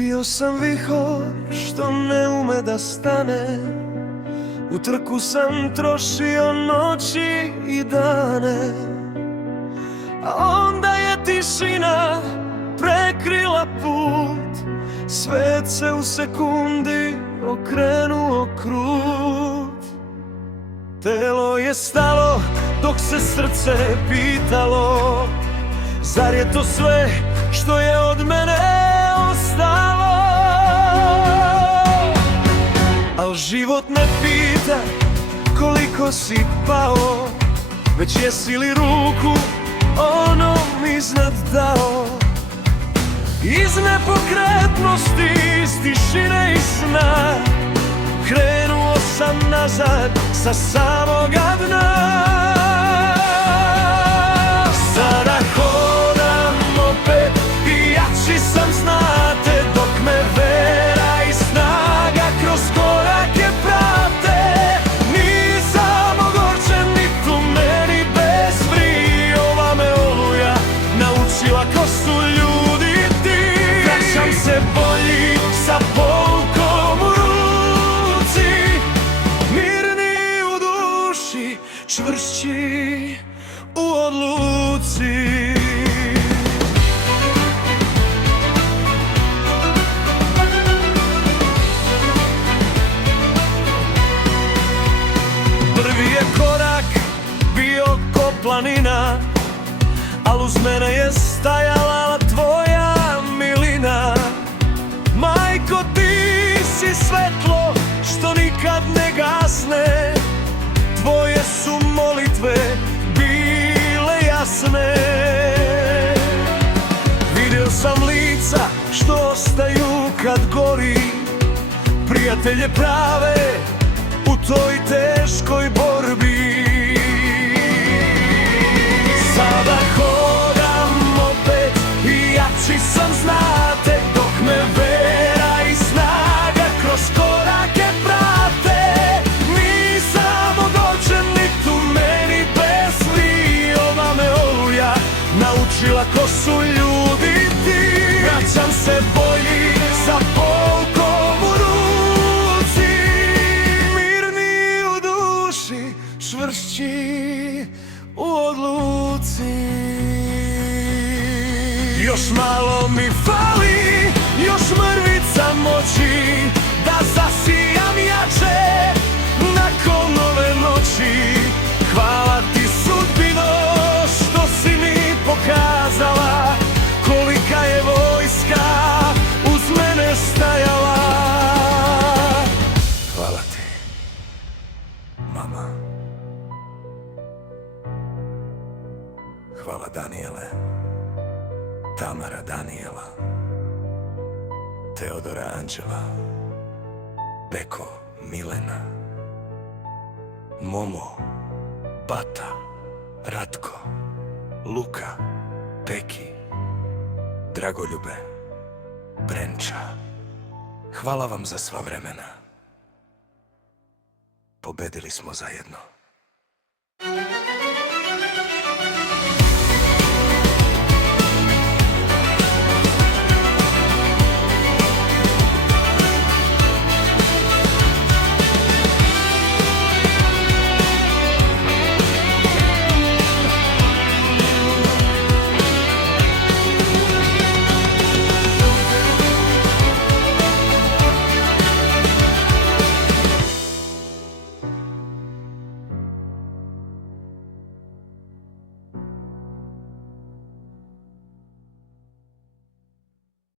Bio sam vihor što ne ume da stane, u trku sam trošio noći i dane, a onda je tišina prekrila put, svet se u sekundi okrenuo krut. Telo je stalo dok se srce pitalo, zar je to sve što je od mene ostalo? Al život ne pita koliko si pao, već jesi li ruku onom iznad dao. Iz nepokretnosti, iz tišine i sna, krenuo sam nazad sa samoga dna. Sada hodam opet i jači sam, znate, dok me vera i snaga kroz korake prate. Nisam ogorčen, ni tu meni bez vri, ova me oluja naučila ko su ljudi ti. Vraćam se bolji sa poukom u ruci, mirni u duši, čvršći u odluci. Prvi je korak bio ko planina, al uz mene je stajala tvoja milina. Majko, ti si svetlo što nikad ne gasne, tvoje su molitve bile jasne. Vidio sam lica što ostaju kad gori, prijatelje prave u toj teškoj borbi. Sada hodam opet i jači sam, znate, dok me vera i snaga kroz korake prate. Nisam ogorčen, ni tu meni besli, ova me oluja naučila ko su ljudi ti. Vraćam se bolji sa poukom u ruci, mirni u duši, čvršći u odluci. Još malo mi fali, još mrvica moći, da zasijam jače nakon ove noći. Hvala ti sudbino što si mi pokazala kolika je vojska uz mene stajala. Hvala ti, mama. Hvala Danijele, Tamara Danijela, Teodora Anđela, Beko Milena, Momo, Bata, Ratko, Luka, Peki, Dragoljube, Brenča. Hvala vam za sva vremena. Pobedili smo zajedno.